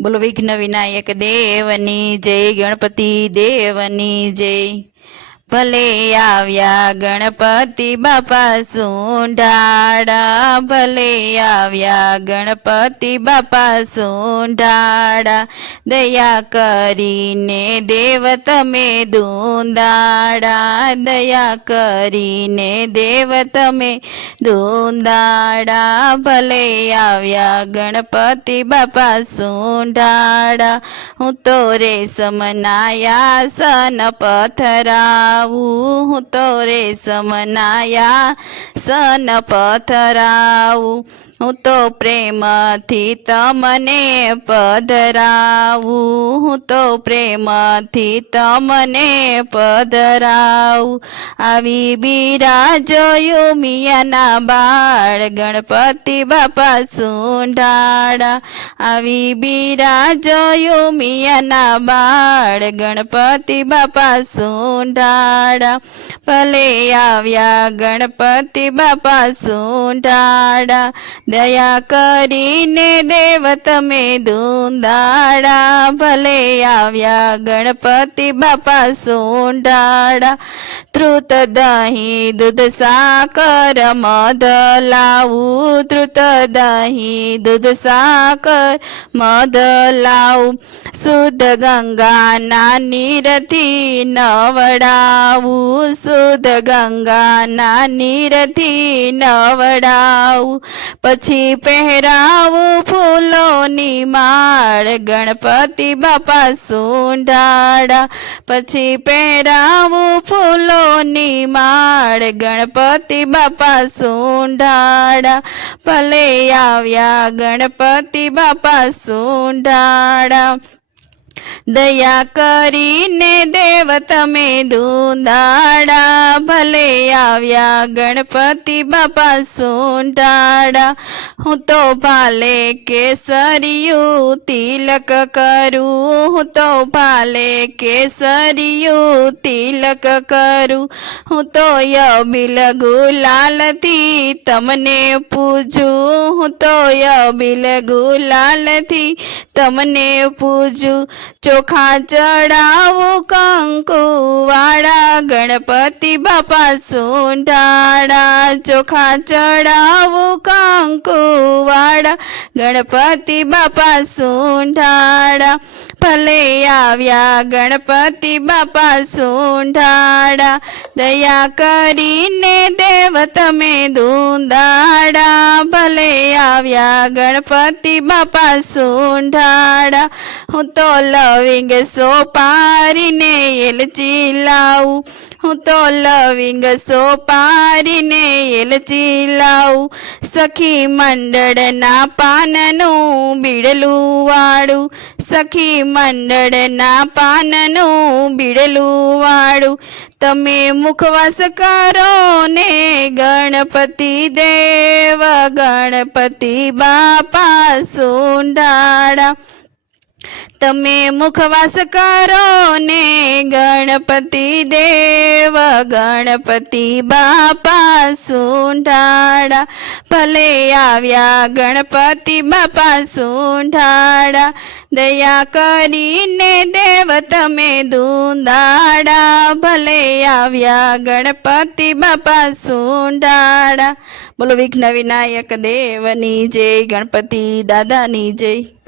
બોલો વિઘ્ન વિનાયક દેવની જય ગણપતિ દેવની જય. ભલે આવ્યા ગણપતિ બાપા સુંઢાડા, ભલે આવ્યા ગણપતિ બાપા સુંઢાડા, દયા કરીને દેવ તમે દૂંદાડા, દયા કરીને દેવ તમે દૂંદાડા, ભલે આવ્યા ગણપતિ બાપા સુંઢાડા, હું તો રે સમનાયા સન પથરાવું હું તો રે સમનાયા સન પથરાવું. હું તો પ્રેમથી તમને પધરાવું. હું તો પ્રેમથી તમને પધરાવું. આવી બીરા જોયું મિયાના બાળ ગણપતિ બાપા સુંઢાડા આવી બીરા જોયું મિયાના બાળ ગણપતિ બાપા સુંઢાડા ભલે આવ્યા ગણપતિ બાપા સુંઢાડા દયા કરીને દેવ તમે ધૂંધાડા ભલે આવ્યા ગણપતિ બાપા સુંઢાડા ધ્રુત દહીં દૂધ સાકર મધ લાવું, ધ્રુત દહીં દૂધ સાકર મધ લાવું, શુદ્ધ ગંગાના નીરથી નવડાવું, શુદ્ધ ગંગાના નીરથી નવડાવું પછી પહેરાવું ફૂલોની માળ, ગણપતિ બાપા સુંઢાડા પછી પહેરાવું ફૂલોની માળ, ગણપતિ બાપા સુંઢાડા ભલે આવ્યા ગણપતિ બાપા સુંઢાડા દયા કરીને દેવ તમે દુંદાડા ભલે આવ્યા ગણપતિ બાપા સુંડાડા હું તો ભાલે કેસરિયું તિલક કરું, હું તો ભાલે કેસરિયું તિલક કરું. હું તો યબિલ ગુલાલથી તમને પૂજું, હું તો યબિલ ગુલાલથી તમને પૂજું. ચોખા ચડાવું કંકુવાળા ગણપતિ બાપા સુંઢાળા. ચોખા ચડાવું કંકુવાળા ગણપતિ બાપા સુંઢાડા ભલે આવ્યા ગણપતિ બાપા સુંઢાડા, દયા કરીને દેવ તમે ધૂંધાડા ભલે આવ્યા ગણપતિ બાપા સુંઢાડા, હું તો લવિંગ સોપારીને એલચી લાવું. હું તો લવિંગ સોપારીને એલચી લાવું. સખી મંડળના પાનનું બીડલું વાળું. સખી મંડળના પાનનું બીડલું વાળું. તમે મુખવાસ કરો ને ગણપતિ દેવ, ગણપતિ બાપા સુંઢાળા. તમે મુખવાસ કરો ગણપતિ દેવ, ગણપતિ બાપા સુંઢાડા. ભલે આવ્યા ગણપતિ બાપા સુંઢાડા, દયા કરીને દેવ તમે દુંદાડા. ભલે આવ્યા ગણપતિ બાપા સુંઢાડા. બોલો વિઘ્ન વિનાયક દેવની જય, ગણપતિ દાદાની જય.